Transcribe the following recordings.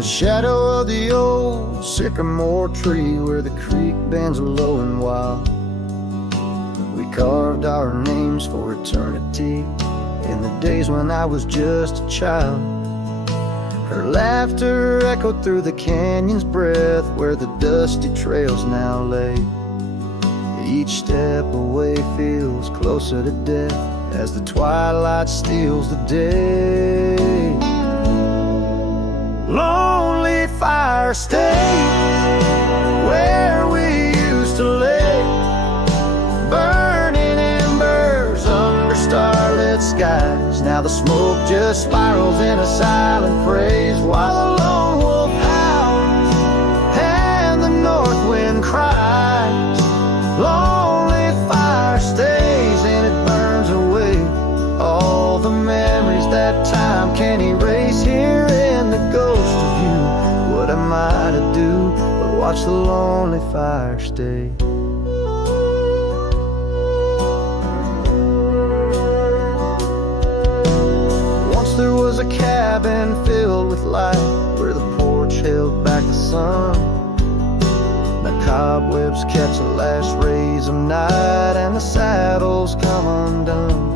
the shadow of the old sycamore tree, where the creek bends low and wild, we carved our names for eternity. In the days when I was just a child, her laughter echoed through the canyon's breath, where the dusty trails now lay. Each step away feels closer to death as the twilight steals the day. Lonely fire, stay where we used to lay, burning embers under starlit skies. Now the smoke just spirals in a silent praise, while the lone wolf howls and the north wind cries. Lonely fire stays and it burns away all the memories that time can't erase. Here in the ghost of you, what am I to do but watch the lonely fire stay? Once there was a cabin filled with light, where the porch held back the sun. The cobwebs catch the last rays of night, and the saddles come undone.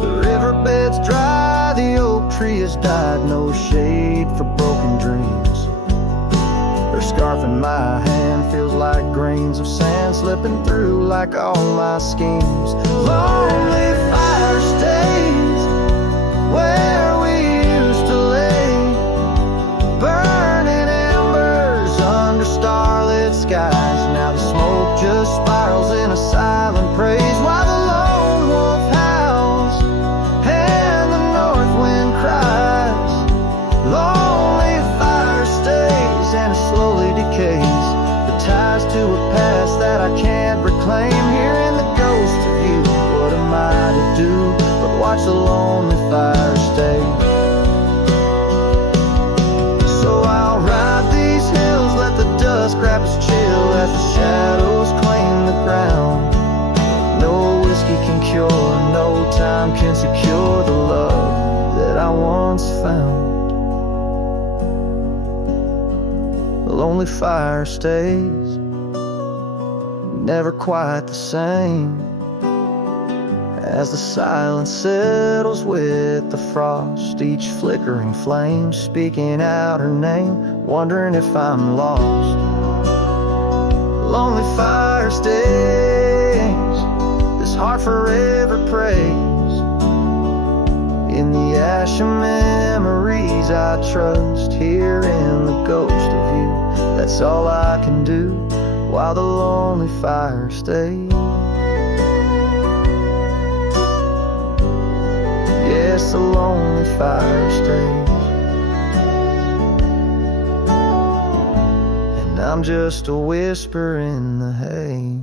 The riverbed's dry, the oak tree has died, no shade for broken dreams. Her scarf in my hand feels like grains of sand slipping through like all my schemes. Lonely fire stays where we used to lay, burning embers under starlit skies. Now the smoke just spirals in a silent praise, while the lone wolf howls and the north wind cries. Lonely fire stays and it slowly decays, the ties to a past that I can't reclaim. Here in the ghost of you, what am I to do but watch the lonely fire stay? So I'll ride these hills, let the dust grab us chill as the shadows claim the ground. No whiskey can cure, no time can secure the love that I once found. The lonely fire stays, never quite the same, as the silence settles with the frost, each flickering flame speaking out her name, wondering if I'm lost. Lonely fire stays, this heart forever prays. In the ash of memories I trust, here in the ghost of you, that's all I can do while the lonely fire stays. Yes, the lonely fire stays, and I'm just a whisper in the haze.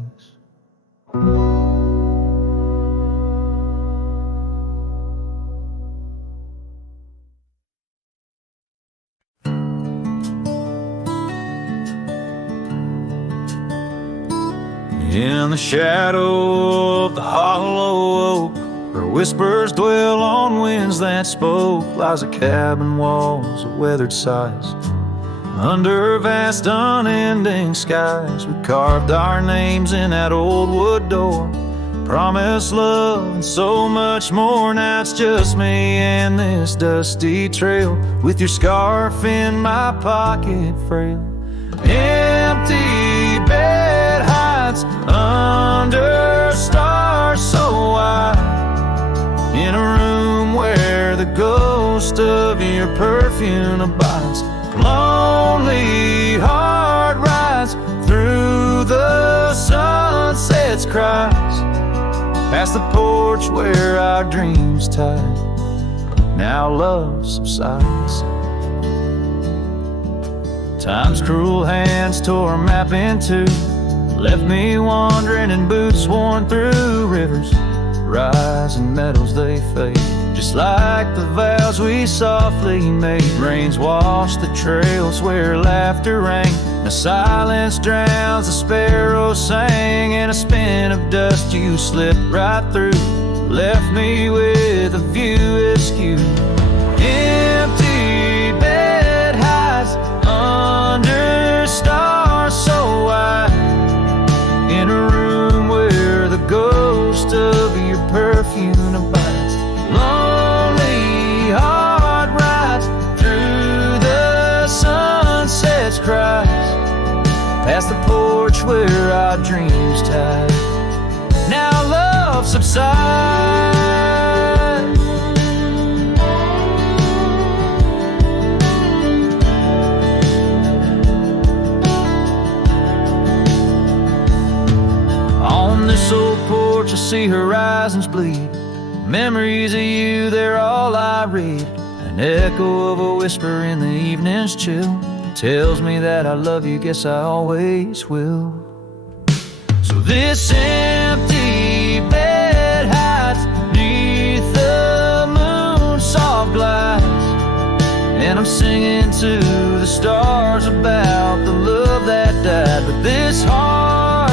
In the shadow of the hollow oak, where whispers dwell on winds that spoke, lies a cabin walls of weathered sighs. Under vast unending skies, we carved our names in that old wood door, promised love and so much more. Now it's just me and this dusty trail, with your scarf in my pocket frail. Empty bed hides under stars so wide, in a room where the ghost of your perfume abides. Lonely heart rides through the sunset's cries, past the porch where our dreams tied. Now love subsides. Time's cruel hands tore a map in two, left me wandering in boots worn through rivers, rising meadows they fade, just like the vows we softly made. Rains washed the trails where laughter rang, the silence drowns the sparrows sang. In a spin of dust you slipped right through, left me with a view askew. Empty bed past the porch where our dreams tied. Now love subsides. On this old porch I see horizons bleed. Memories of you, they're all I read. An echo of a whisper in the evening's chill tells me that I love you, guess I always will. So this empty bed hides beneath the moon's soft lights, and I'm singing to the stars about the love that died. But this heart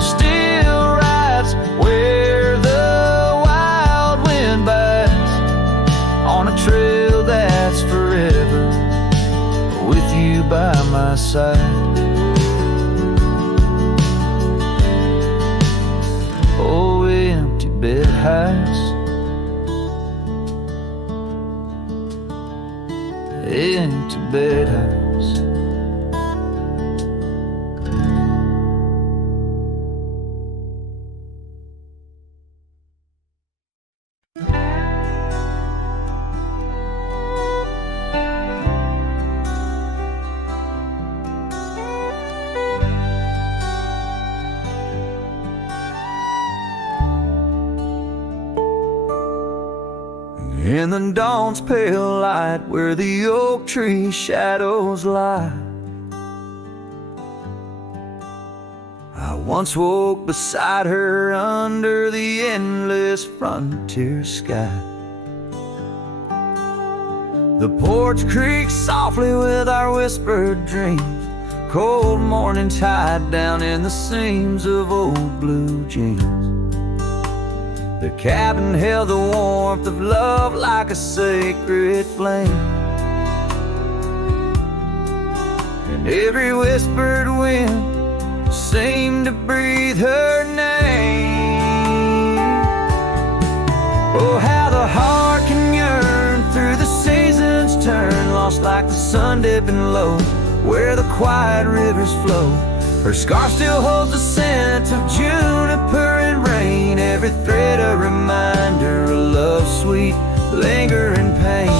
still rides where the wild wind bites, on a trail that's forever with you by my side. Oh, empty bed house, empty bed house. In the dawn's pale light, where the oak tree shadows lie, I once woke beside her under the endless frontier sky. The porch creaks softly with our whispered dreams, cold morning tide down in the seams of old blue jeans. The cabin held the warmth of love like a sacred flame, and every whispered wind seemed to breathe her name. Oh, how the heart can yearn through the seasons turn, lost like the sun dipping low where the quiet rivers flow. Her scarf still holds the scent of juniper and rain, every thread a reminder of love's sweet lingering pain.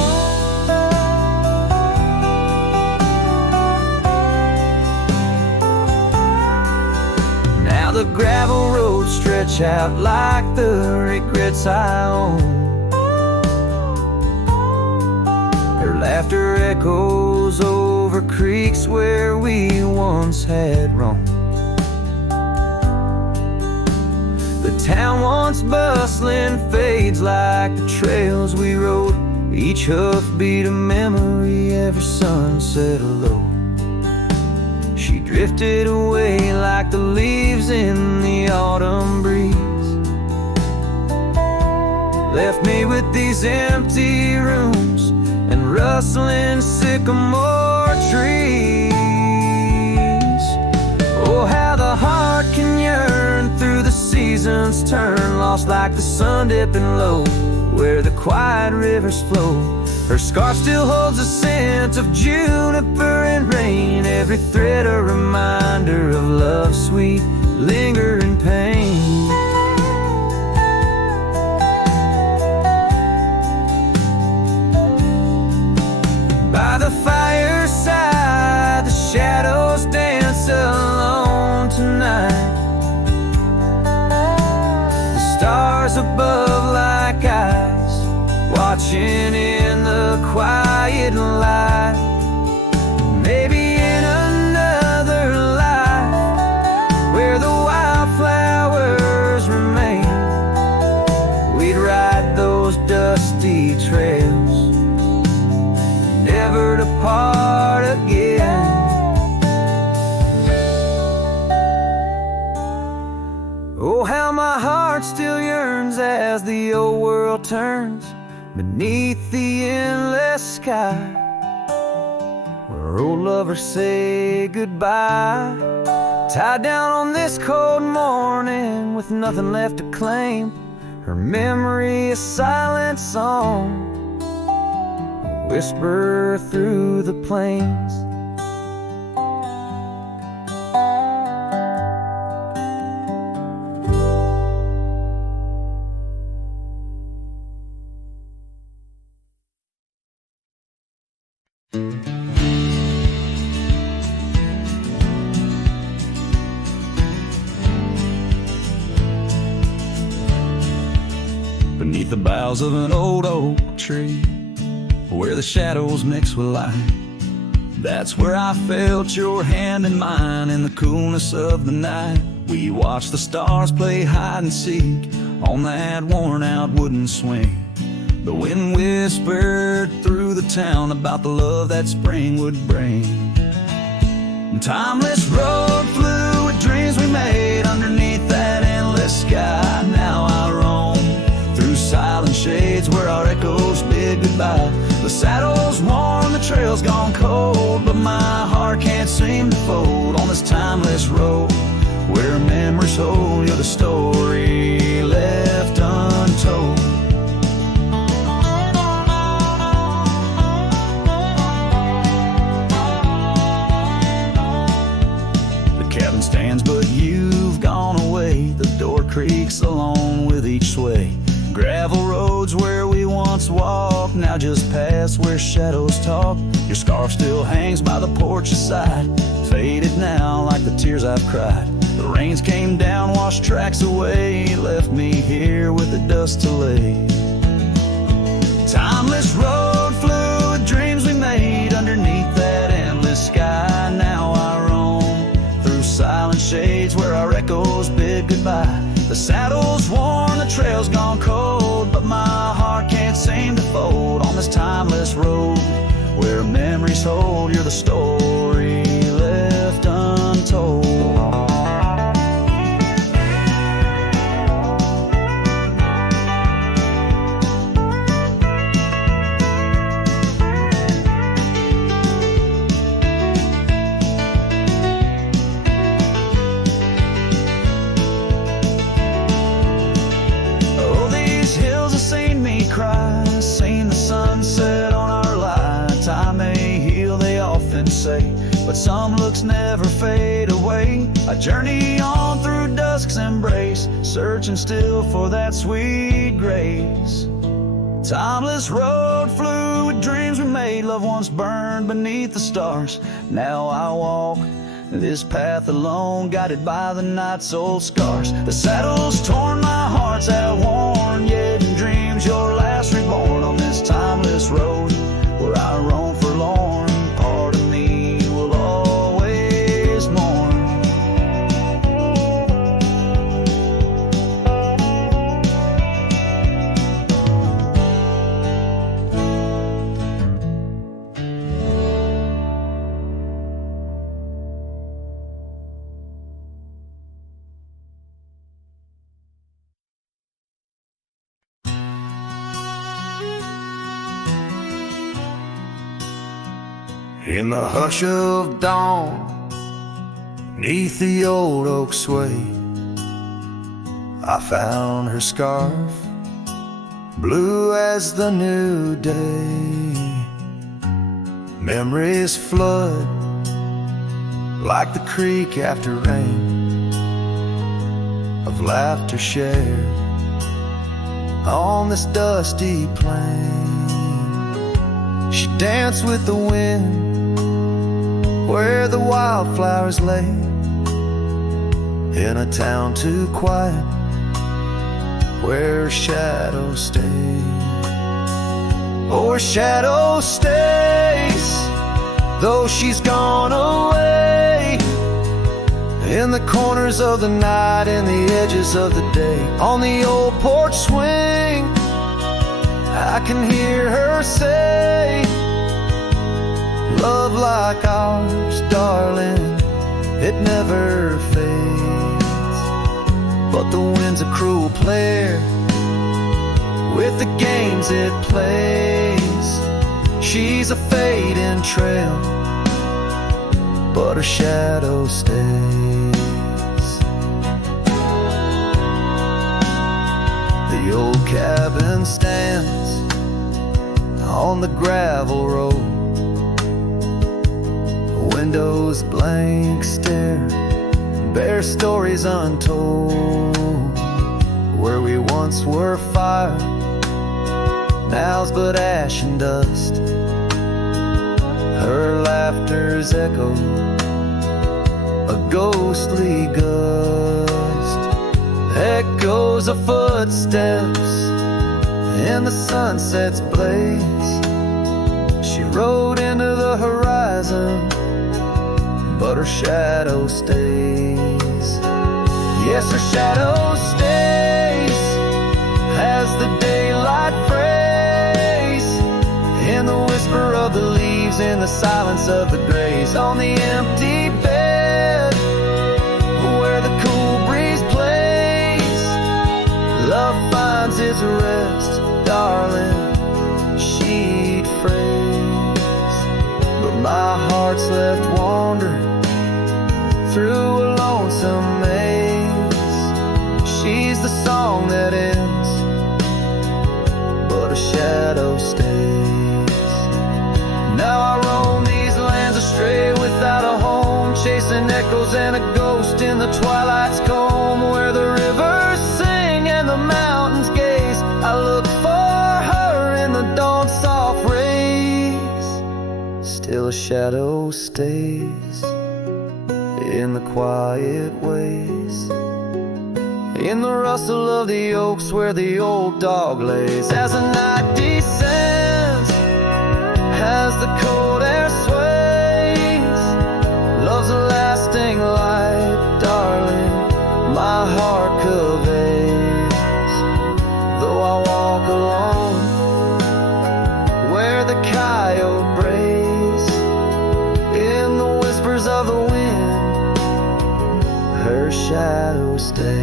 Now the gravel roads stretch out like the regrets I own. Her laughter echoes over creeks where we once had roamed. The town once bustling fades like the trails we rode, each hoofbeat a memory, every sunset a low. She drifted away like the leaves in the autumn breeze, left me with these empty rooms and rustling sycamore trees. Oh, how the heart can yearn through the seasons turn, lost like the sun dipping low where the quiet rivers flow. Her scarf still holds the scent of juniper and rain, every thread a reminder of love's sweet lingering pain. By the fireside, the shadows dance alone tonight. The stars above like eyes, watching in the quiet light. Maybe in another life, where the wildflowers remain, we'd ride those dusty trails, never to part again. Oh, how my heart still yearns as the old world turns beneath the endless sky, where old lovers say goodbye, tied down on this cold morning with nothing left to claim. Her memory a silent song, whisper through the plains. beneath the boughs of an old oak tree, where the shadows mix with light. That's where I felt your hand in mine in the coolness of the night. We watched the stars play hide and seek on that worn out wooden swing. The wind whispered through the town about the love that spring would bring. Timeless road flew with dreams we made underneath that endless sky. Now I roam through silent shades where our echoes bid goodbye. The saddle's worn, the trail's gone cold, but my heart can't seem to fold on this timeless road where memories hold. You're the story left untold. Cabin stands, but you've gone away. The door creaks along with each sway. Gravel roads where we once walked now just pass where shadows talk. Your scarf still hangs by the porch's side, faded now like the tears I've cried. The rains came down, washed tracks away, left me here with the dust to lay. Timeless road flew with dreams we made underneath that endless sky. Now I roam through silent shades where our echoes bid goodbye. The saddle's worn, the trail's gone cold, but my heart can't seem to fold on this timeless road where memories hold. You're the story left untold. Seen the sunset on our line. Time may heal, they often say, but some looks never fade away. I journey on through dusk's embrace, searching still for that sweet grace. Timeless road flew with dreams we made. Love once burned beneath the stars. Now I walk this path alone, guided by the night's old scars. The saddle's torn, my heart's outworn, yet in dreams your last reborn on this timeless road where I roam forlorn. Part of me will always mourn. In the hush of dawn, neath the old oak sway, I found her scarf, blue as the new day. Memories flood like the creek after rain, of laughter shared on this dusty plain. She danced with the wind where the wildflowers lay, in a town too quiet where her shadow stays. Oh, her shadow stays, though she's gone away, in the corners of the night, in the edges of the day. On the old porch swing, I can hear her say, love like ours, darling, it never fades. But the wind's a cruel player with the games it plays. She's a fading trail, but her shadow stays. The old cabin stands on the gravel road, windows blank stare, bare stories untold. Where we once were fire, now's but ash and dust. Her laughter's echo, a ghostly gust. Echoes of footsteps in the sunset's blaze. She rode into the horizon, but her shadow stays. Yes, her shadow stays as the daylight frays in the whisper of the leaves, in the silence of the grays, on the empty bed where the cool breeze plays. Love finds its rest, darling, she'd phrase. But my heart's left wandering through a lonesome maze. She's the song that ends, but a shadow stays. Now I roam these lands astray without a home, chasing echoes and a ghost in the twilight's comb, where the rivers sing and the mountains gaze. I look for her in the dawn's soft rays. Still a shadow stays in the quiet ways, in the rustle of the oaks where the old dog lays. As the night descends, as the cold air sways, love's a lasting light, darling, my heart conveys. Though I walk alone where the coyote brays, in the whispers of the wind, her shadow stays.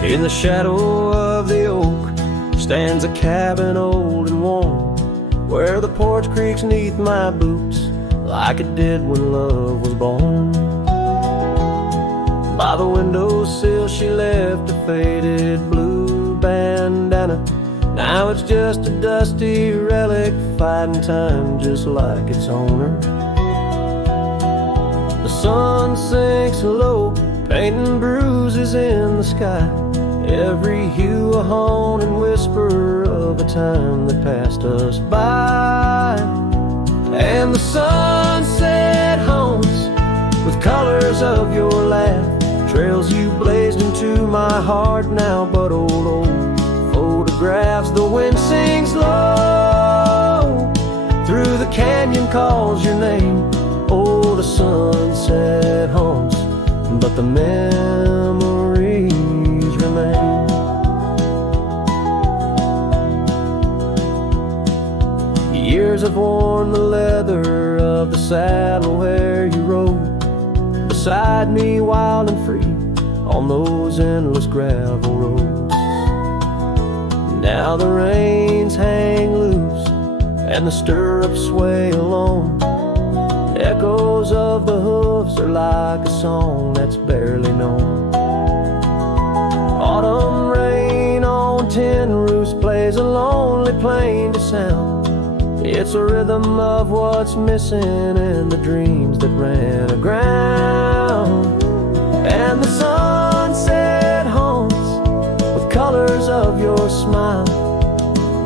In the shadow of the oak stands a cabin old and warm, where the porch creaks neath my boots like it did when love was born. By the windowsill she left a faded blue bandana. Now it's just a dusty relic fighting time just like its owner. The sun sinks low, painting bruises in the sky, every hue a haunting whisper of a time that passed us by. And the sunset haunts with colors of your laugh, trails you blazed into my heart now but old photographs. The wind sings low through the canyon, calls your name. Oh, the sunset haunts, but the memories remain. Years have worn the leather of the saddle where you rode beside me wild and free on those endless gravel roads. Now the reins hang loose and the stirrups sway alone. Echoes of the hooves are like a song that's barely known. Autumn rain on tin roofs plays a lonely plaintive sound. It's a rhythm of what's missing and the dreams that ran aground. And the sunset haunts with colors of your smile,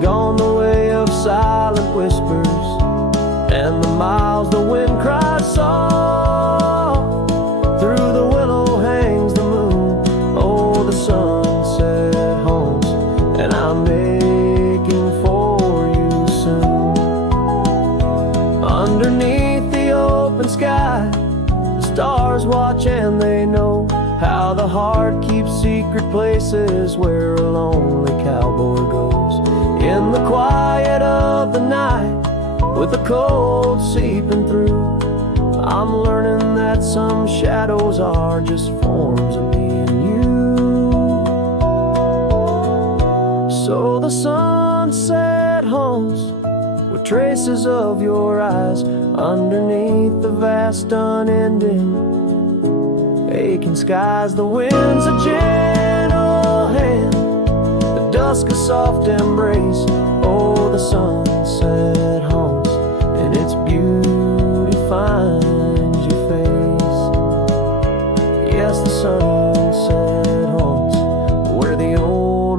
gone the way of silent whispers and the miles the wind cries soft. Through the willow hangs the moon. Oh, the sunset haunts, and I'm aching for you soon. Underneath the open sky, the stars watch and they know how the heart keeps secret places where a lonely cowboy goes. In the quiet of the night, with the cold seeping through, I'm learning that some shadows are just forms of me and you. So the sunset haunts with traces of your eyes underneath the vast unending aching skies. The wind's a gentle hand, the dusk a soft embrace. Oh, the sunset haunts, and its beauty finds your face. Yes, the sunset haunts where the old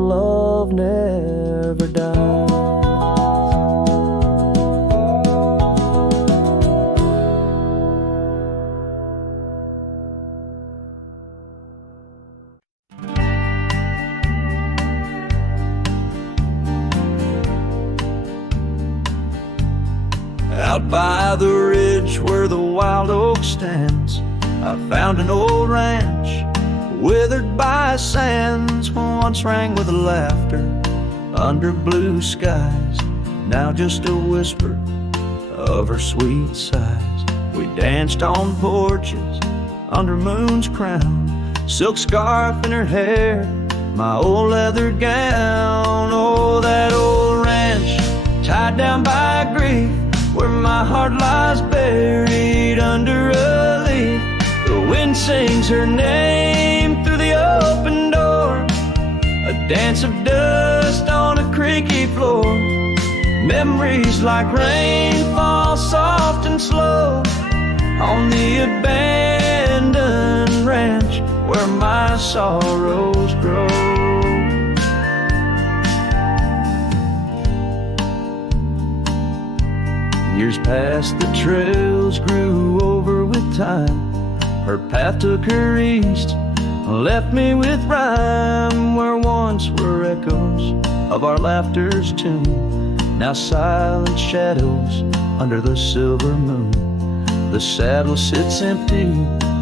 Out by the ridge where the wild oak stands, I found an old ranch, withered by sands, once rang with laughter under blue skies, now just a whisper of her sweet sighs. We danced on porches under moon's crown, silk scarf in her hair, my old leather gown. Oh, that old ranch, tied down by grief, where my heart lies buried under a leaf. The wind sings her name through the open door, a dance of dust on a creaky floor. Memories like rain fall soft and slow on the abandoned ranch where my sorrows grow. Years passed, the trails grew over with time. Her path took her east, left me with rhyme, where once were echoes of our laughter's tune, now silent shadows under the silver moon. The saddle sits empty,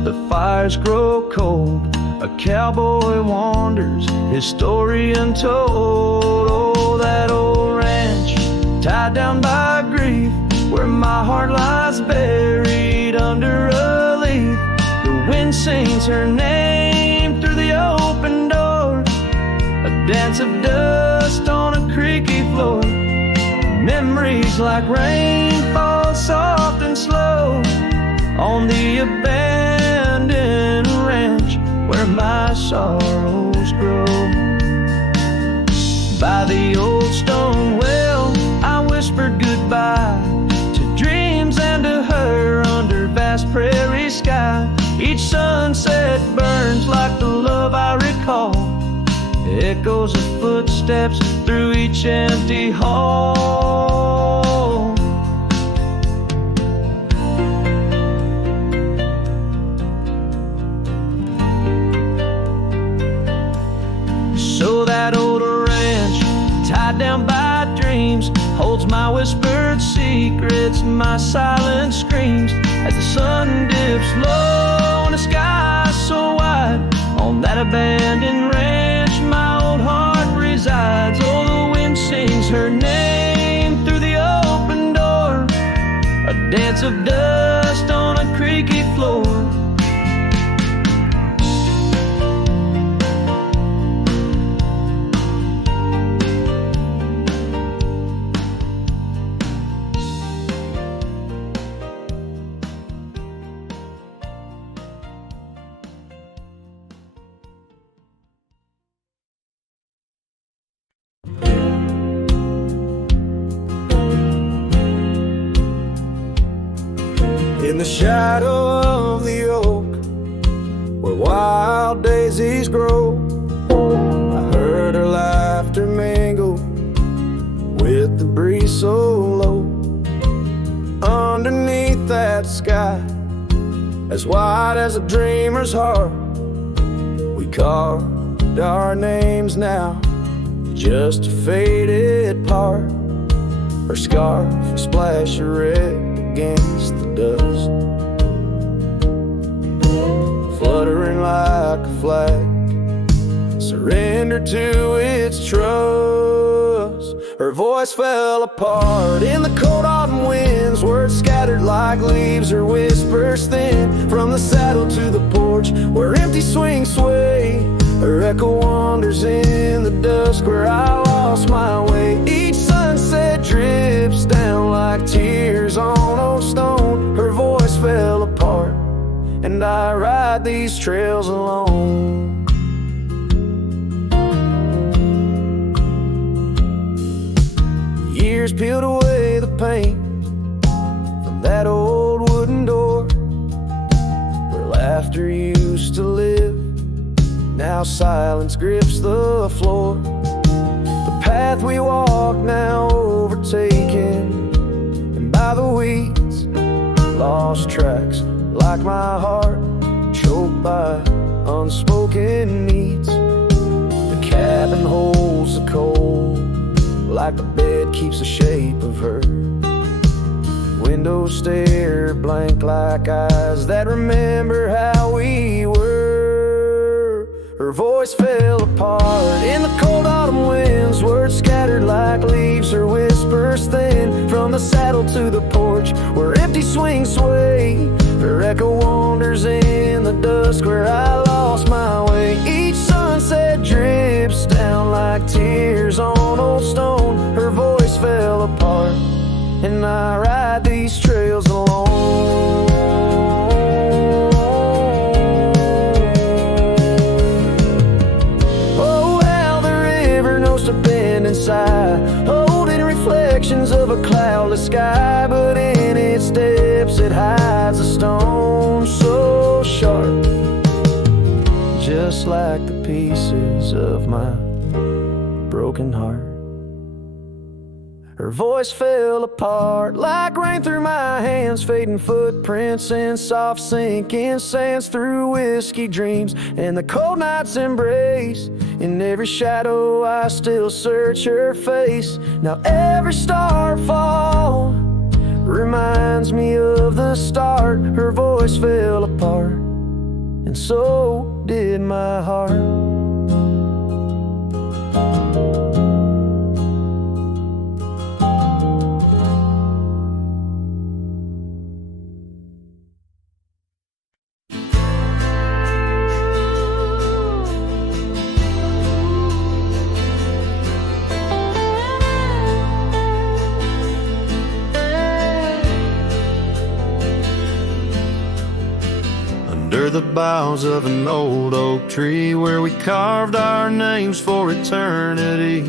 the fires grow cold, a cowboy wanders, his story untold. Oh, that old ranch, tied down by grief, where my heart lies buried under a leaf. The wind sings her name through the open door, a dance of dust on a creaky floor. Memories like rain fall soft and slow on the abandoned ranch where my sorrows grow. By the old stone well, I whispered goodbye to dreams and to her under vast prairie sky. Each sunset burns like the love I recall, echoes of footsteps through each empty hall. So that old ranch, tied down by dreams, holds my whispered secrets, my silent screams, as the sun dips low in a sky so wide. On that abandoned ranch my old heart resides. Oh, the wind sings her name through the open door, a dance of dust on a creaky floor. In the shadow of the oak, where wild daisies grow, I heard her laughter mingle with the breeze so low. Underneath that sky, as wide as a dreamer's heart, we carved our names now, just a faded part. Her scarf a splash of red against the dust, fluttering like a flag, surrender to its trust. Her voice fell apart in the cold autumn winds, words scattered like leaves, her whispers thin from the saddle to the porch where empty swings sway. Her echo wanders in the dusk where I lost my way. Each sunset drips down like tears on old stone. Her voice fell apart and I ride these trails alone. Years peeled away the paint from that old wooden door where laughter used to live. Now silence grips the floor. The path we walk now overtaken and by the weeds, lost tracks like my heart, choked by unspoken needs. The cabin holds the cold like the bed keeps the shape of her. When windows stare blank like eyes that remember how we were. Her voice fell apart in the cold autumn winds, words scattered like leaves, her whispers thin from the saddle to the porch where empty swings sway. Her echo wanders in the dusk where I lost my way. Each sunset drips down like tears on old stone. Her voice fell apart and I ride these trails alone. Oh, how the river knows to bend and sigh, holding reflections of a cloudless sky, but in its depths it hides a stone so sharp, just like the pieces of my broken heart. Her voice fell apart like rain through my hands, fading footprints in soft sinking sands through whiskey dreams and the cold night's embrace. In every shadow I still search her face. Now every starfall reminds me of the start. Her voice fell apart and so did my heart. Under the boughs of an old oak tree where we carved our names for eternity,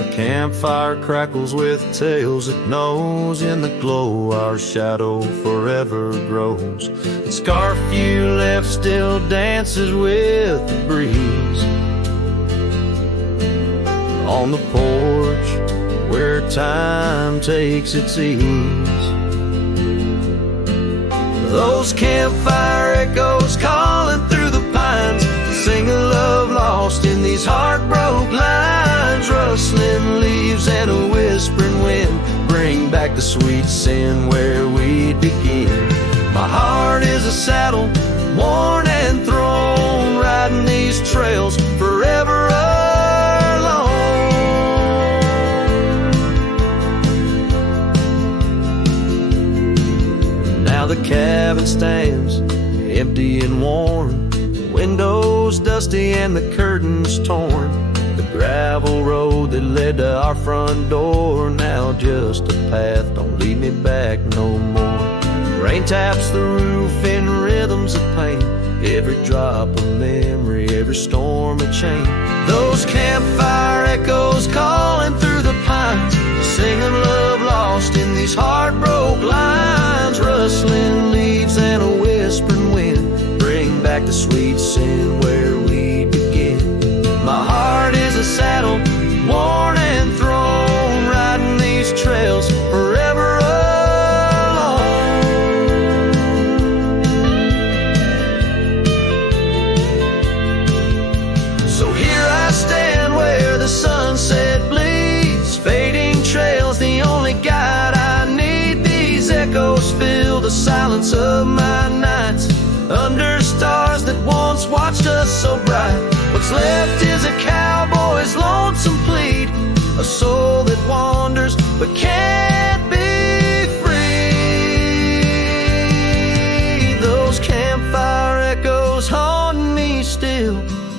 a campfire crackles with tales it knows. In the glow our shadow forever grows. The scarf you left still dances with the breeze on the porch where time takes its ease. Those campfire echoes calling through the pines sing a love lost in these heartbroken lines. Rustling leaves and a whispering wind bring back the sweet sin where we begin. My heart is a saddle, worn and thrown, riding these trails forever alone. Now the cabin stands empty and worn, windows dusty and the curtains torn. The gravel road that led to our front door, now just a path, don't lead me back no more. Rain taps the roof in rhythms of pain, every drop of memory, every storm a chain. Those campfire echoes calling through the pines, singing love lost in these heartbroken lines. Rustling leaves and a whispering wind bring back the sweet sin where we begin. My heart is a saddle, worn and thrown, riding these trails forever alone. So here I stand where the sunset bleeds, fading trails the only guide I need. These echoes fill the silence of my nights, under stars that once watched us so bright. What's left is a cowboy's lonesome plead, a soul that wanders but can't be free. Those campfire echoes haunt me still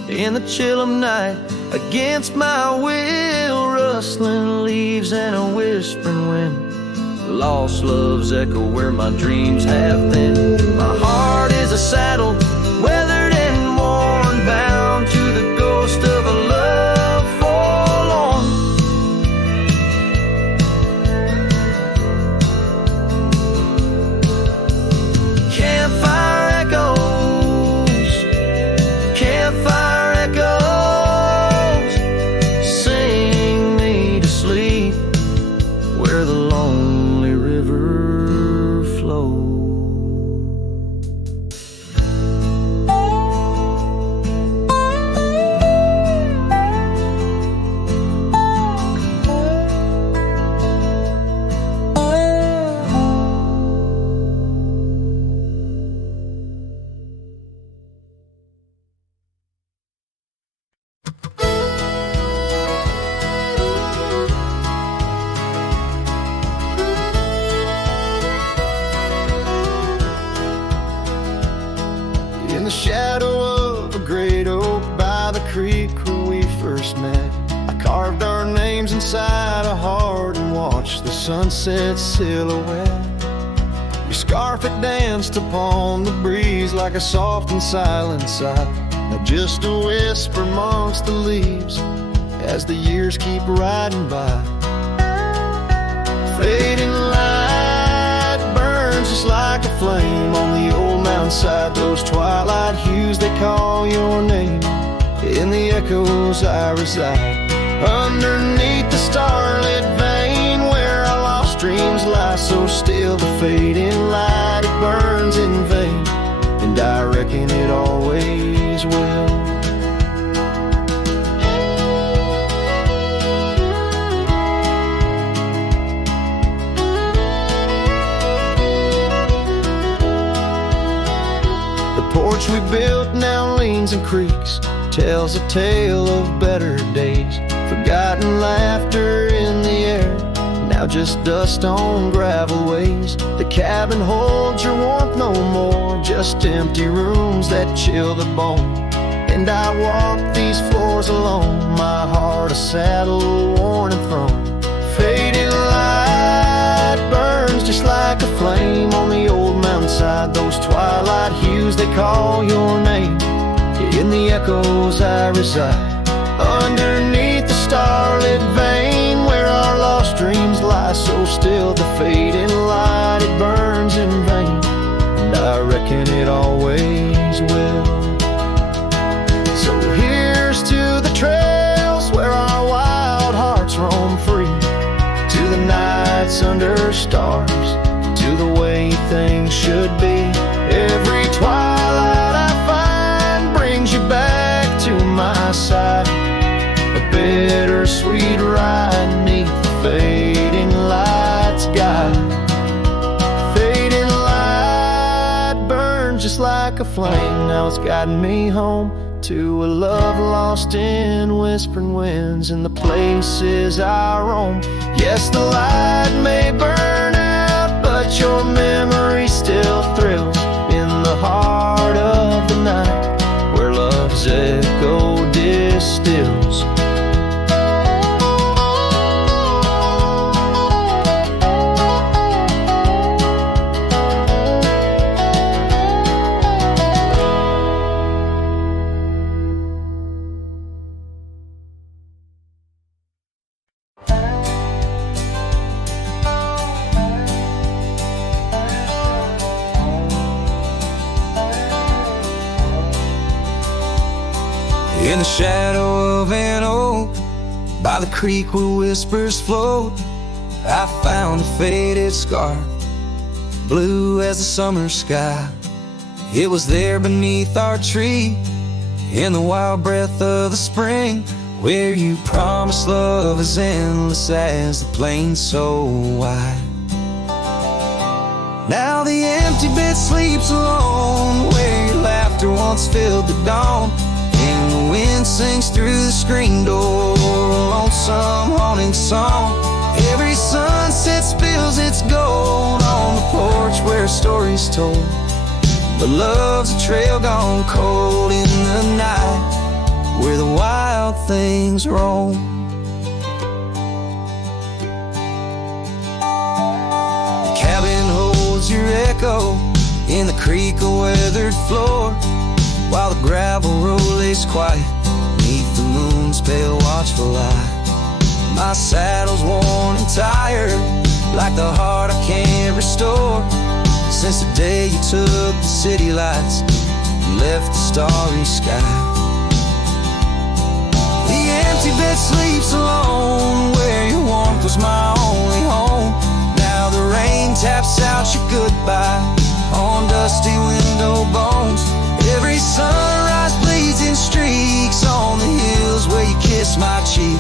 in the chill of night, against my will. Rustling leaves and a whispering wind, lost love's echo where my dreams have been. My heart is a saddle, weathered and worn, bound to the ghost of a love forlorn. Campfire echoes, campfire echoes, sing me to sleep where the lonely river flows. sunset silhouette. Your scarf it danced upon the breeze like a soft and silent sigh. Now just a whisper amongst the leaves as the years keep riding by. Fading light burns just like a flame on the old mountainside. Those twilight hues, they call your name. In the echoes I reside, underneath the starlit vein where our lost dreams lie so still. The fading light, it burns in vain, and I reckon it always will. The porch we built now leans and creaks, tells a tale of better days. Forgotten laughter in the air, now just dust on gravel ways. The cabin holds your warmth no more, just empty rooms that chill the bone. And I walk these floors alone, my heart a saddle worn and thrown. Faded light burns just like a flame on the old mountainside. Those twilight hues, they call your name. In the echoes I reside, underneath the starlit vein where our lost dreams lie so still. The fading light, it burns in vain, and I reckon it always will. So here's to the trails where our wild hearts roam free, to the nights under stars, to the way things should be. Every twilight I find brings you back to my side, a bittersweet ride neath the fading light's guide. Fading light burns just like a flame, now it's guiding me home to a love lost in whispering winds in the places I roam. Yes, the light may burn out, but your memory still thrills in the heart of the night where love's echo distills. In the shadow of an oak, by the creek where whispers float, I found a faded scarf, blue as the summer sky. It was there beneath our tree, in the wild breath of the spring, where you promised love as endless as the plain so wide. Now the empty bed sleeps alone, where your laughter once filled the dawn. And the wind sings through the screen door, a lonesome haunting song. Every sunset spills its gold on the porch where a story's told. But love's a trail gone cold in the night where the wild things roam. The cabin holds your echo in the creek a weathered floor, while the gravel road lays quiet neath the moon's pale watchful light. My saddle's worn and tired, like the heart I can't restore, since the day you took the city lights and left the starry sky. The empty bed sleeps alone, where your warmth was my only home. Now the rain taps out your goodbye on dusty window bones. Every sunrise bleeds in streaks on the hills where you kiss my cheek.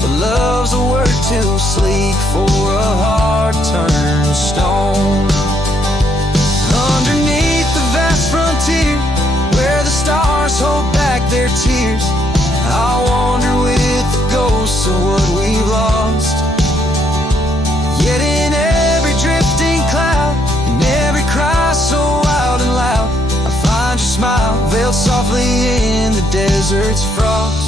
But love's a word too sleek for a heart turned stone. Underneath the vast frontier, where the stars hold back their tears, I'll wander with the ghosts of what we've lost. Yet in every drifting cloud, in every cry so wild and loud, I find your smile veiled softly in the desert's frost.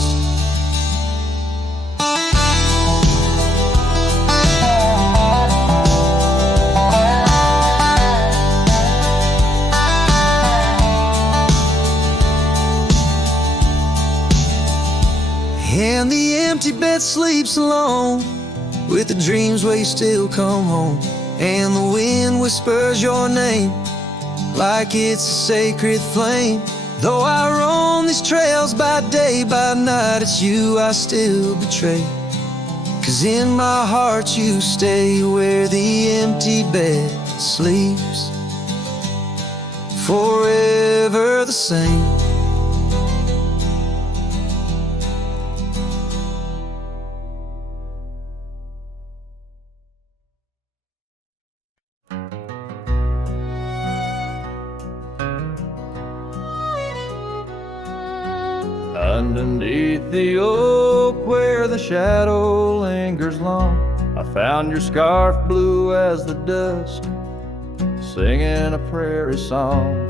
sleeps alone, with the dreams where you still come home, and the wind whispers your name like it's a sacred flame. Though I roam these trails by day, by night, it's you I still betray. 'Cause in my heart you stay where the empty bed sleeps, forever the same. Underneath the oak where the shadow lingers long, I found your scarf blue as the dusk, singing a prairie song.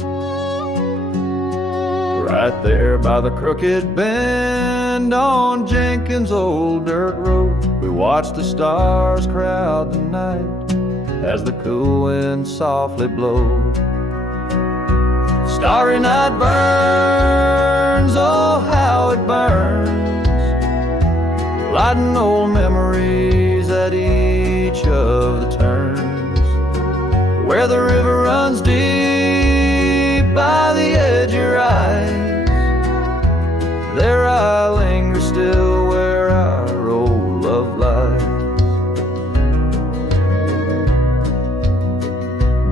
Right there by the crooked bend on Jenkins' old dirt road, we watched the stars crowd the night as the cool wind softly blowed. Starry night burns, oh how it burns, lighting old memories at each of the turns. Where the river runs deep by the edge of your eyes, there I linger still where our old love lies.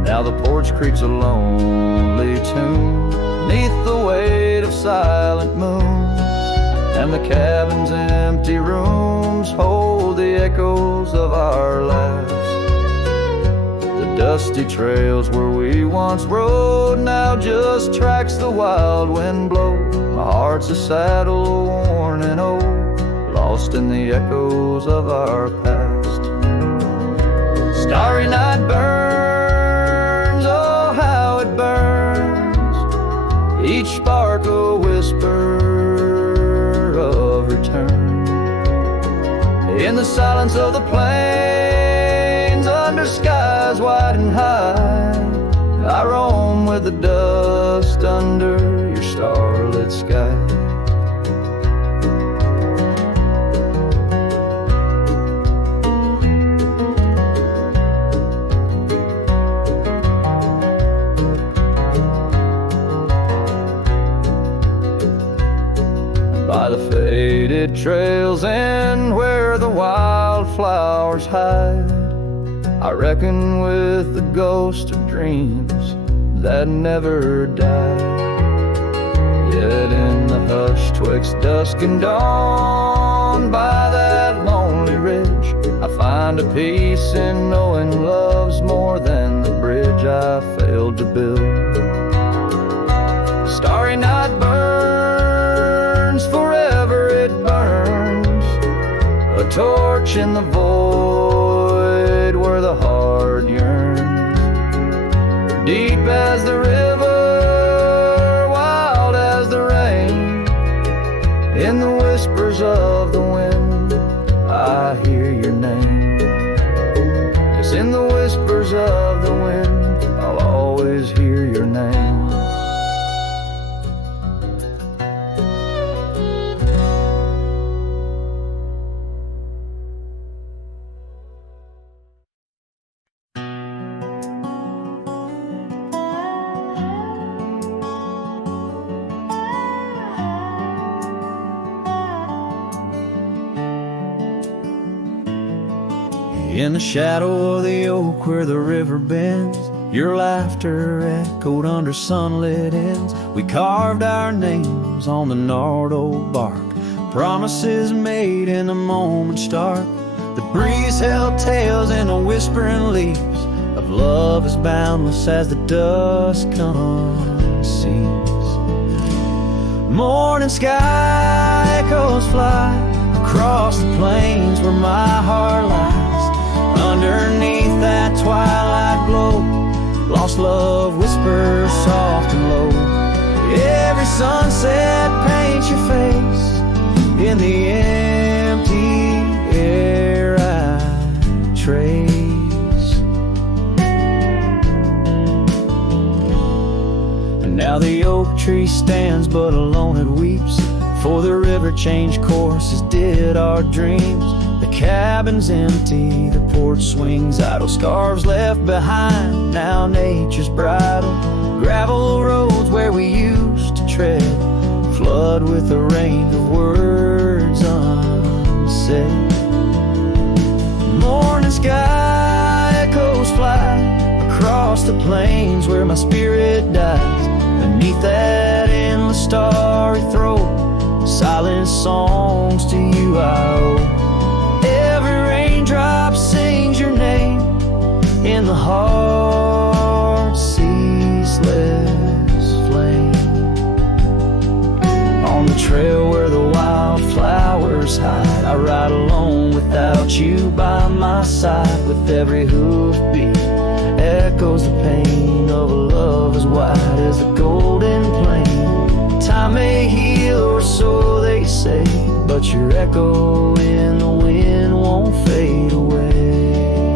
Now the porch creaks a lonely tune 'neath the weight of silent moons, and the cabin's empty rooms hold the echoes of our lives. The dusty trails where we once rode now just tracks the wild wind blow. My heart's a saddle worn and old, lost in the echoes of our past. Starry night burns, oh how it burns, each spark a whisper of return. In the silence of the plains, under skies wide and high, I roam with the dust under your starlit sky. By the faded trails and where the wildflowers hide, I reckon with the ghost of dreams that never die. Yet in the hush twixt dusk and dawn, by that lonely ridge, I find a peace in knowing love's more than the bridge I failed to build. Starry night burns, forever it burns, a torch in the void where the heart yearns. Deep as the river, wild as the rain, in the whispers of the wind, I hear your name. Yes, in the whispers of the wind, I'll always hear your name. In the shadow of the oak where the river bends, your laughter echoed under sunlit ends. We carved our names on the gnarled old bark, promises made in the moment's dark. The breeze held tales in the whispering leaves of love as boundless as the dusk unsees. Morning sky echoes fly across the plains where my heart lies. Underneath that twilight glow, lost love whispers soft and low. Every sunset paints your face in the empty air I trace. And now the oak tree stands but alone it weeps, for the river changed courses did our dreams. The cabin's empty, the porch swings idle, scarves left behind, now nature's bridle. Gravel roads where we used to tread, flood with a rain of words unsaid. Morning sky echoes fly across the plains where my spirit dies. Beneath that endless starry throat, silent songs to you I owe. Every raindrop sings your name in the heart's ceaseless flame. On the trail where the wildflowers hide, I ride alone without you by my side. With every hoofbeat echoes the pain of a love as wide as the golden plain. Time may heal, or so they say, but your echo in the wind won't fade away.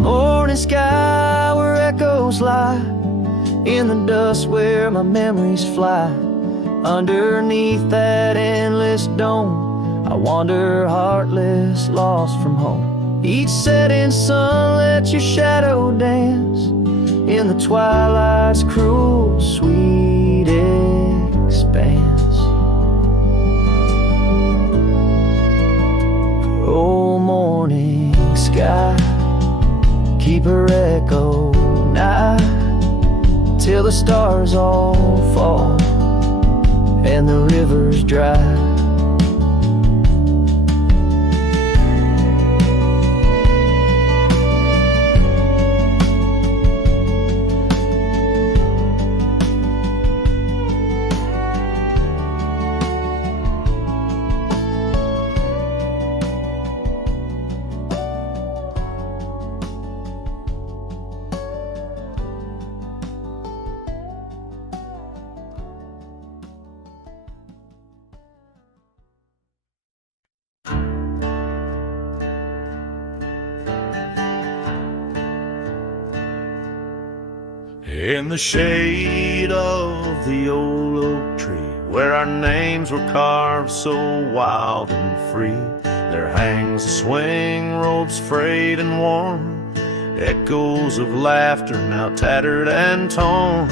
Morning sky where echoes lie, in the dust where my memories fly. Underneath that endless dome, I wander heartless, lost from home. Each setting sun lets your shadow dance in the twilight's cruel, sweet expanse. Oh, morning sky, keep her echo nigh till the stars all fall and the river's dry. In the shade of the old oak tree, where our names were carved so wild and free, there hangs a swing, ropes frayed and worn, echoes of laughter now tattered and torn.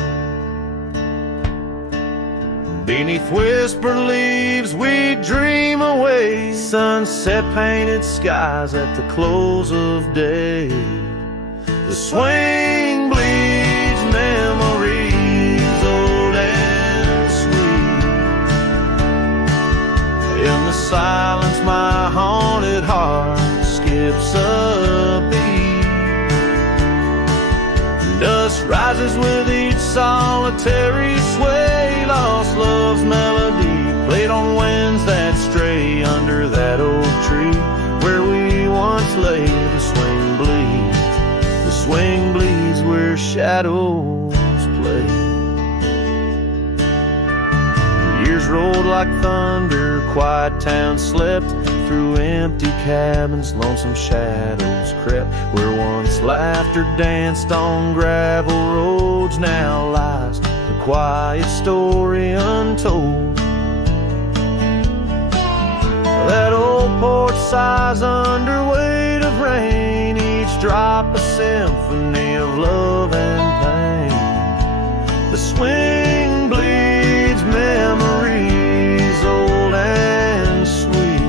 Beneath whispered leaves we dream away, sunset painted skies at the close of day. The swing bleeds memories old and sweet. In the silence my haunted heart skips a beat. Dust rises with each solitary sway, lost love's melody played on winds that stray. Under that oak tree where we once lay, the swing bleeds, the swing bleeds where shadows play. Years rolled like thunder, quiet town slept through empty cabins, lonesome shadows crept. Where once laughter danced on gravel roads, now lies the quiet story untold. That old porch sighs under weight of rain, each drop a symphony of love and pain. The swing bleeds memories old and sweet.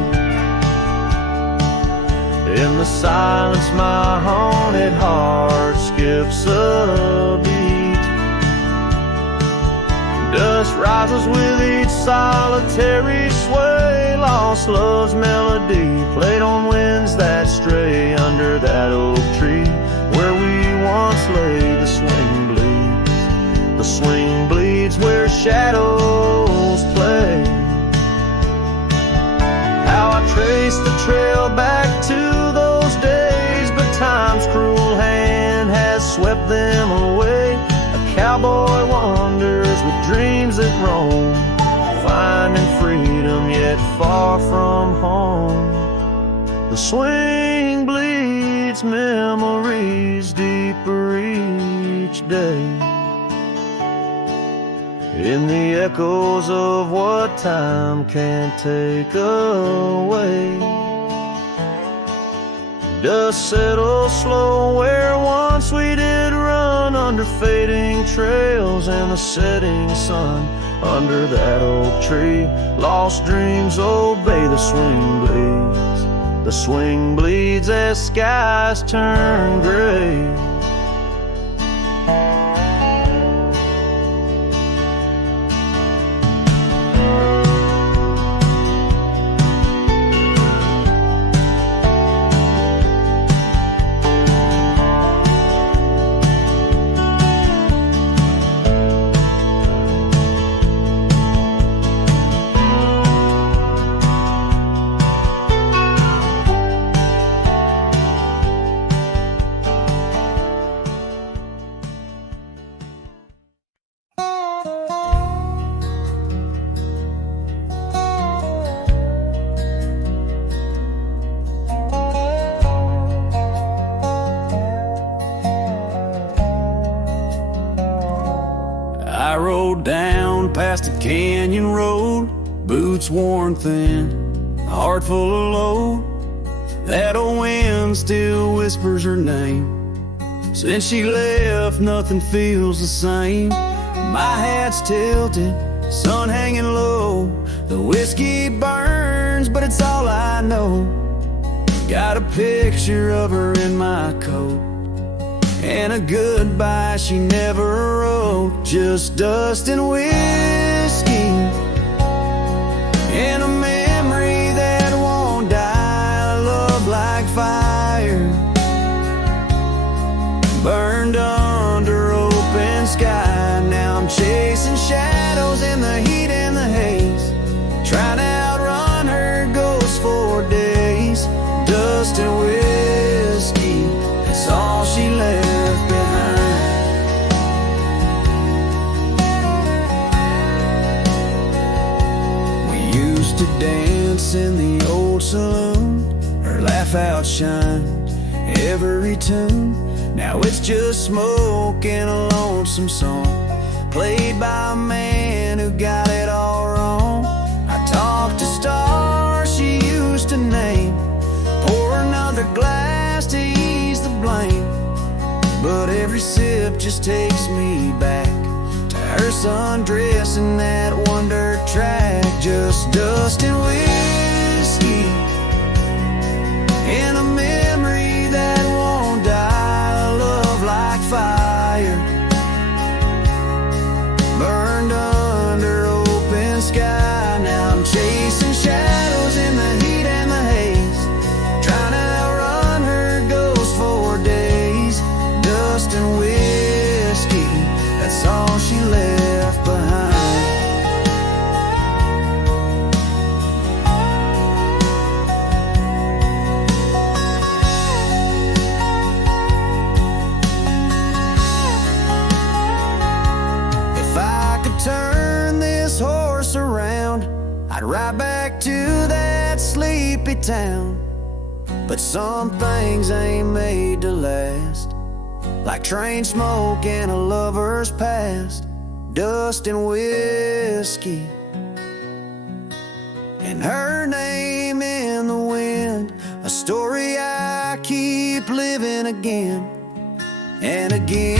In the silence my haunted heart skips a beat. Dust rises with each solitary sway, lost love's melody played on winds that stray. Under that oak tree where we once lay, the swing bleeds, the swing bleeds where shadows play. How I trace the trail back to those days, but time's cruel hand has swept them away. A cowboy wanders with dreams that roam, finding freedom yet far from home. The swing bleeds memories deeper each day, in the echoes of what time can't take away. dust settles slow where once we did run under fading trails and the setting sun. Under that oak tree, lost dreams obey the swing bleeds. The swing bleeds as skies turn gray. I rode down past a canyon road, boots worn thin, a heart full of load. That old wind still whispers her name. Since she left, nothing feels the same. My hat's tilted, sun hanging low. The whiskey burns, but it's all I know. Got a picture of her in my coat, and a goodbye she never wrote. Just dust and whiskey, and a memory that won't die. Love like fire, burned under open sky. Now I'm chasing shadows in the heat and the haze, trying to outrun her ghost for days. Dust and whiskey, that's all she left behind. We used to dance in the old saloon, her laugh outshined every tune. Now it's just smoke and a lonesome song, played by a man who got it all wrong. I talked to stars she used to name, pour another glass to ease the blame. But every sip just takes me back to her sundress and that one dirt track. Just dust and whiskey, and a memory that won't die. Love like fire, burned under open sky. Now I'm chasing shadows in the heat and the haze, trying to outrun her ghost for days. Dust and whiskey, that's all she left behind. If I could turn this horse around, I'd ride back to that sleepy town. But some things ain't made to last, like train smoke and a lover's past. Dust and whiskey, and her name in the wind, a story I keep living again and again.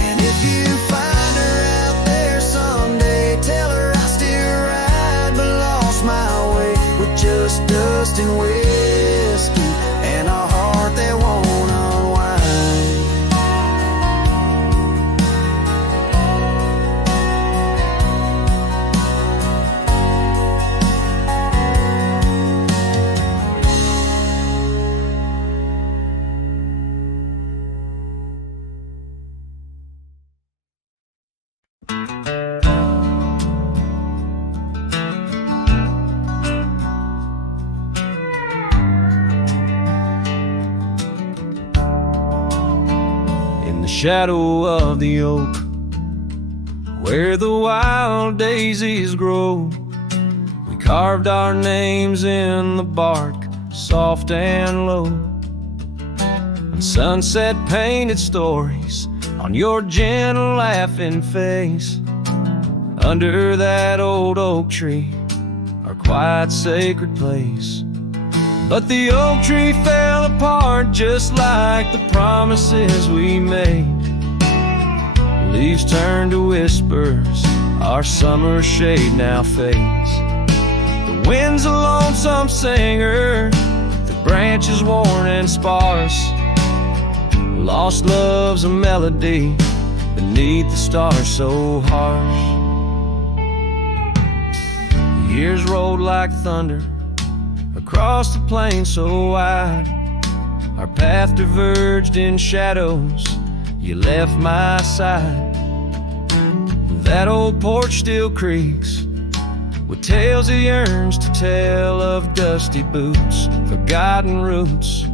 And if you find her out there someday, tell her I still ride but lost my way, with just dust and whiskey and a heart that won't unwind. Shadow of the oak, where the wild daisies grow, we carved our names in the bark, soft and low. And sunset painted stories on your gentle laughing face. Under that old oak tree, our quiet sacred place. But the oak tree fell apart just like the promises we made. Leaves turned to whispers, our summer shade now fades. The wind's a lonesome singer, the branches worn and sparse. Lost love's a melody beneath the stars so harsh. The years rolled like thunder across the plain so wide. Our path diverged in shadows, you left my side. That old porch still creaks with tales it yearns to tell, of dusty boots, forgotten roots,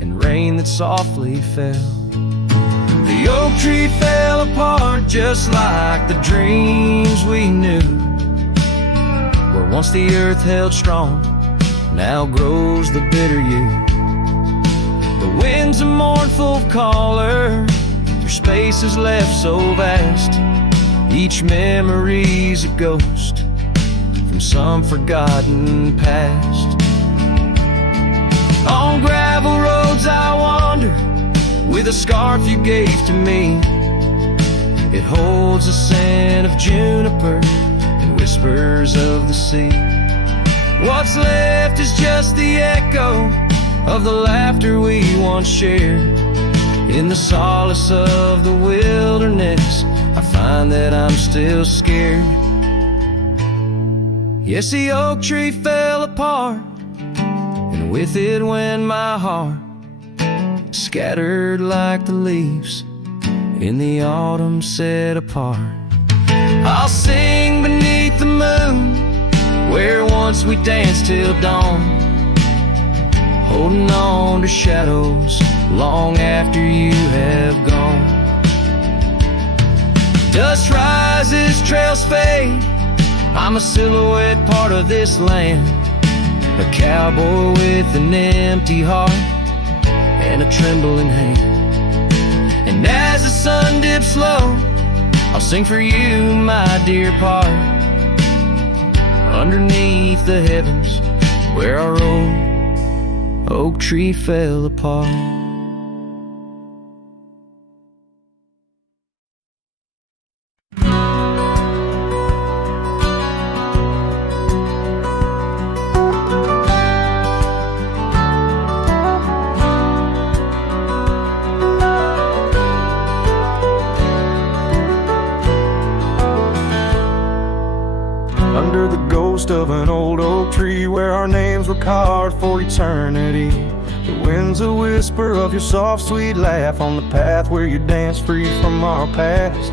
and rain that softly fell. The oak tree fell apart just like the dreams we knew. Where once the earth held strong, now grows the bitter yew. The wind's a mournful caller through spaces left so vast. Each memory's a ghost from some forgotten past. On gravel roads I wander with a scarf you gave to me. It holds a scent of juniper and whispers of the sea. What's left is just the echo of the laughter we once shared. In the solace of the wilderness, I find that I'm still scared. Yes, the oak tree fell apart, and with it went my heart, scattered like the leaves in the autumn set apart. I'll sing beneath the moon, where once we danced till dawn, holding on to shadows long after you have gone. Dust rises, trails fade, I'm a silhouette part of this land, a cowboy with an empty heart and a trembling hand. And as the sun dips low, I'll sing for you, my dear part, underneath the heavens where our old oak tree fell apart. Under the ghost of an old oak tree where our names were carved for eternity, the wind's a whisper of your soft sweet laugh on the path where you danced free from our past.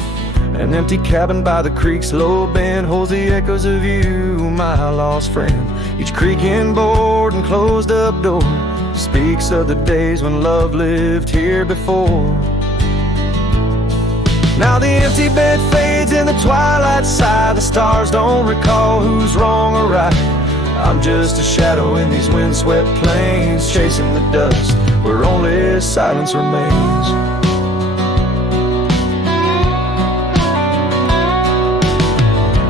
An empty cabin by the creek's low bend holds the echoes of you, my lost friend. Each creaking board and closed up door speaks of the days when love lived here before. Now the empty bed fades in the twilight sigh. The stars don't recall who's wrong or right. I'm just a shadow in these windswept plains, chasing the dust where only silence remains.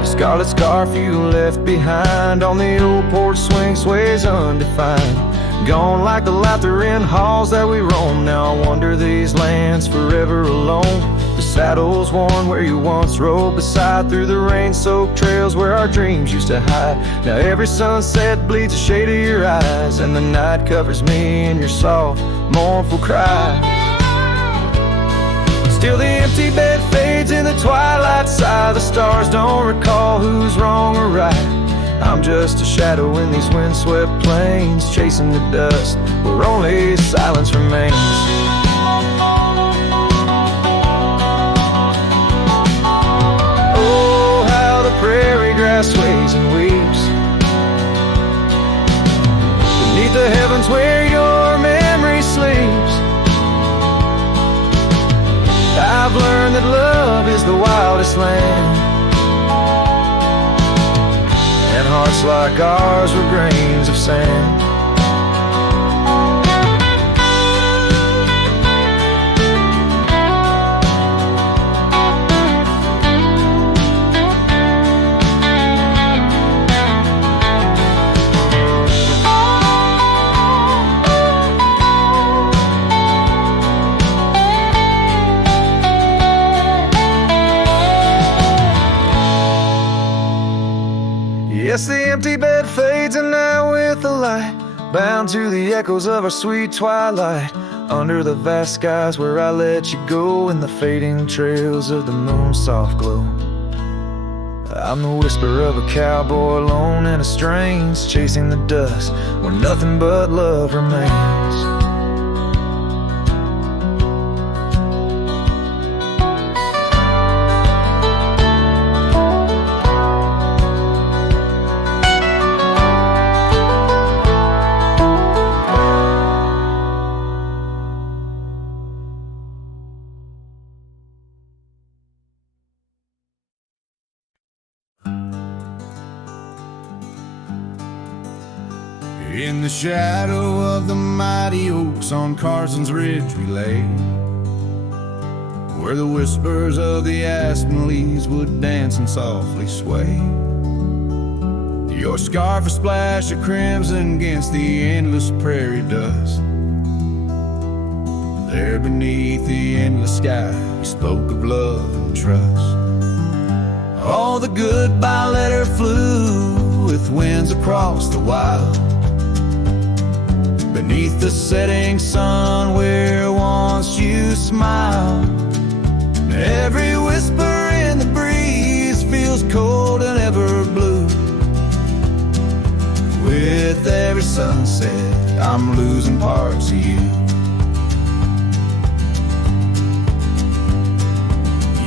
The scarlet scarf you left behind on the old porch swing sways undefined, gone like the laughter in halls that we roam. Now I wander these lands forever alone. The saddle's worn where you once rode beside, through the rain-soaked trails where our dreams used to hide. Now every sunset bleeds a shade of your eyes, and the night covers me in your soft, mournful cry. Still the empty bed fades in the twilight sigh. The stars don't recall who's wrong or right. I'm just a shadow in these windswept plains, chasing the dust where only silence remains. Prairie grass sways and weeps beneath the heavens where your memory sleeps. I've learned that love is the wildest land, and hearts like ours were grains of sand. empty bed fades and now with the light, bound to the echoes of our sweet twilight, under the vast skies where I let you go, in the fading trails of the moon's soft glow. I'm the whisper of a cowboy alone in a strange, chasing the dust where nothing but love remains. In the shadow of the mighty oaks on Carson's Ridge we lay, where the whispers of the aspen leaves would dance and softly sway. Your scarf a splash of crimson against the endless prairie dust. There beneath the endless sky we spoke of love and trust. All the goodbye letter flew with winds across the wild, beneath the setting sun where once you smiled. Every whisper in the breeze feels cold and ever blue. With every sunset I'm losing parts of you.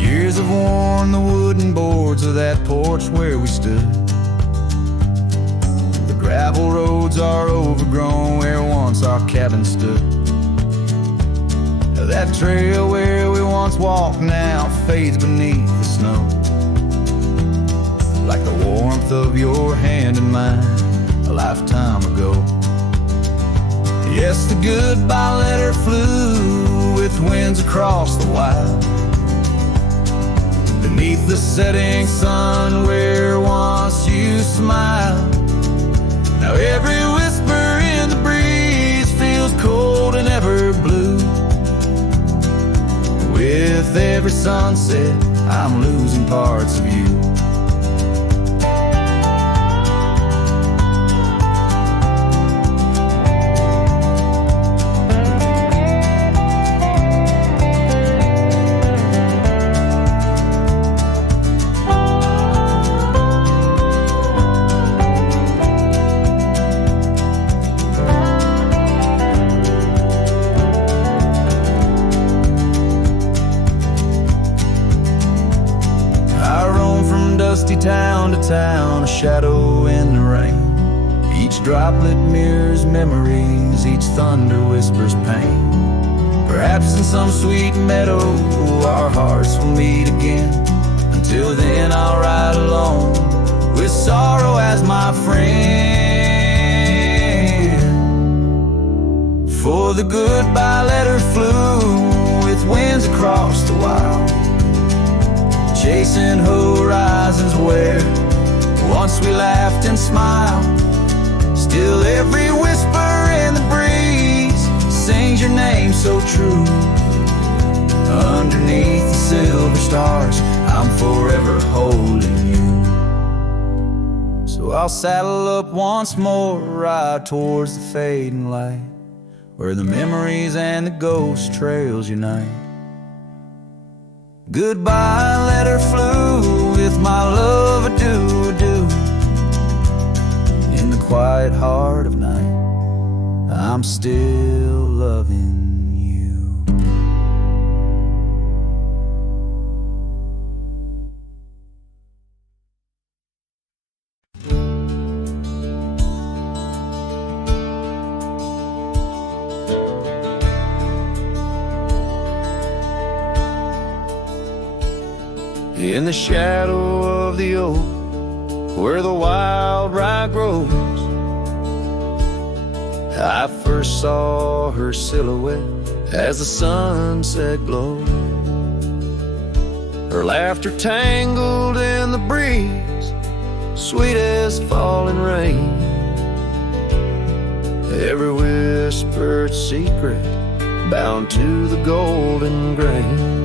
Years have worn the wooden boards of that porch where we stood. The gravel roads are overgrown where once our cabin stood. That trail where we once walked now fades beneath the snow, like the warmth of your hand in mine a lifetime ago. Yes, the goodbye letter flew with winds across the wild, beneath the setting sun where once you smiled. Now every whisper in the breeze feels cold and ever blue. With every sunset I'm losing parts of you. Town to town, a shadow in the rain. Each droplet mirrors memories, each thunder whispers pain. Perhaps in some sweet meadow our hearts will meet again. Until then I'll ride alone with sorrow as my friend. For the goodbye letter flew with winds across the wild, chasing horizons where once we laughed and smiled. Still every whisper in the breeze sings your name so true. Underneath the silver stars I'm forever holding you. So I'll saddle up once more, ride towards the fading light, where the memories and the ghost trails unite. Goodbye letter flew with my love adieu, adieu. In the quiet heart of night I'm still loving you. In the shadow of the oak, where the wild rye grows, I first saw her silhouette as the sunset glowed. Her laughter tangled in the breeze, sweet as falling rain. Every whispered secret bound to the golden grain.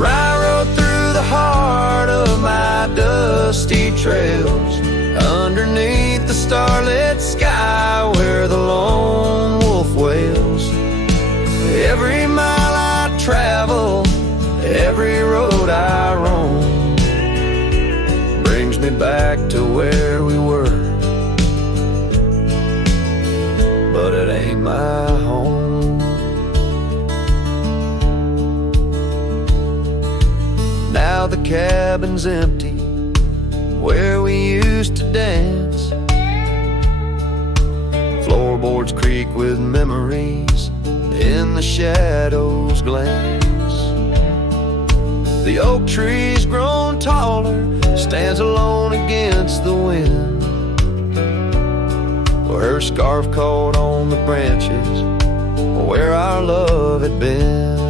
Rye rode through the heart of my dove, dusty trails, underneath the starlit sky where the lone wolf wails. Every mile I travel, every road I roam, brings me back to where we were, but it ain't my home. Now the cabin's empty where we used to dance. Floorboards creak with memories, in the shadows glance. The oak tree's grown taller, stands alone against the wind, where her scarf caught on the branches, where our love had been.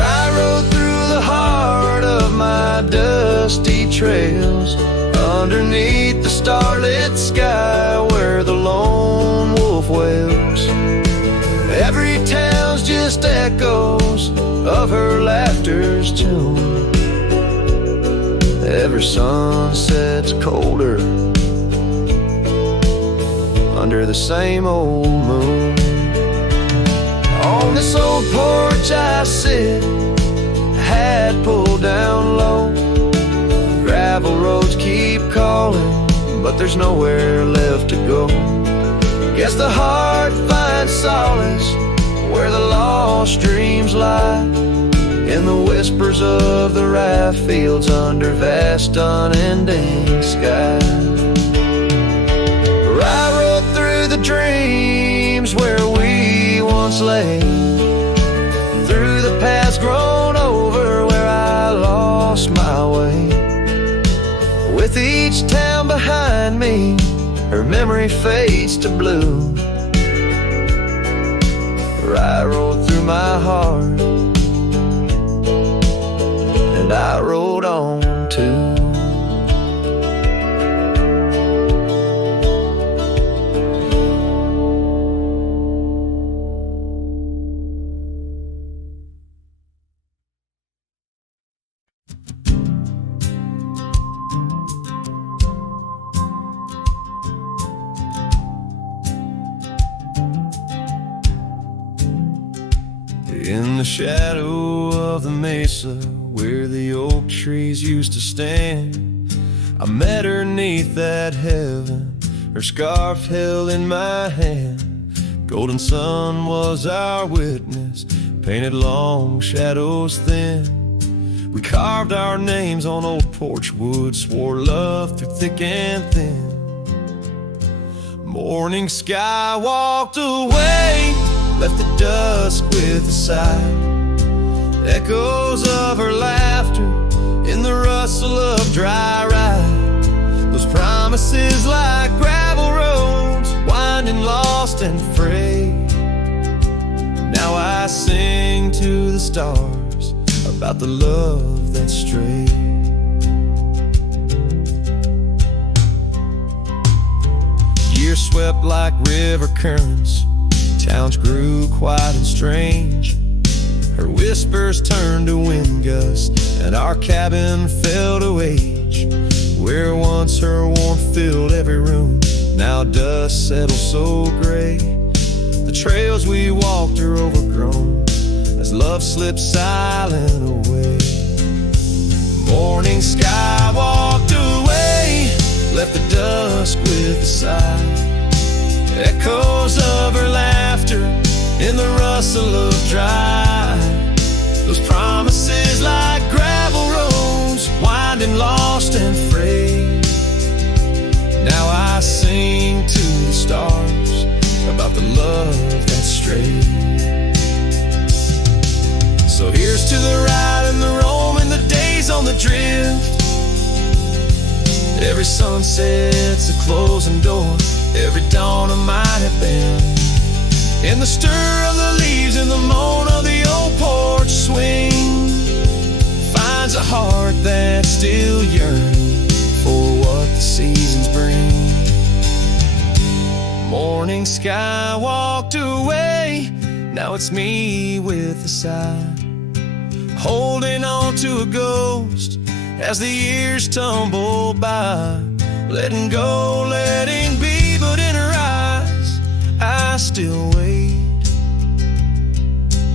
I rode through the heart of my dusty trails, underneath the starlit sky where the lone wolf wails. Every town's just echoes of her laughter's tune. Every sunset's colder under the same old moon. On this old porch I sit, hat pulled down low. Gravel roads keep calling, but there's nowhere left to go. Guess the heart finds solace where the lost dreams lie, in the whispers of the rye fields under vast unending sky. I rode through the dreams where we once lay, through the paths grown over where I lost my way. With each town behind me, her memory fades to blue. I rode through my heart, and I rode on too. In the shadow of the mesa where the oak trees used to stand, I met her 'neath that heaven, her scarf held in my hand. Golden sun was our witness, painted long shadows thin. We carved our names on old porch wood, swore love through thick and thin. Morning sky walked away, left the dusk with a sigh. Echoes of her laughter in the rustle of dry rye. Those promises like gravel roads, winding lost and frayed. Now I sing to the stars about the love that strayed. Years swept like river currents, towns grew quiet and strange. Her whispers turned to wind gusts, and our cabin fell to age. Where once her warmth filled every room, now dust settles so gray. The trails we walked are overgrown as love slips silent away. Morning sky walked away, left the dusk with a sigh. Echoes of her laughter in the rustle of dry. Those promises like gravel roads, winding lost and frayed. Now I sing to the stars about the love that strayed. So here's to the ride and the roam and the days on the drift. Every sunset's a closing door, every dawn I might have been. In the stir of the leaves, in the moan of the old porch swing, finds a heart that's still yearning for what the seasons bring. Morning sky walked away, now it's me with a sigh, holding on to a ghost as the years tumble by, letting go, letting be, but in her eyes I still wait,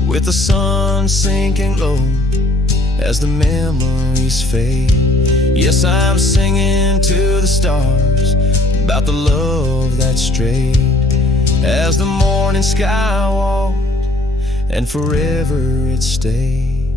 with the sun sinking low as the memories fade. Yes, I'm singing to the stars about the love that strayed, as the morning sky walked and forever it stayed.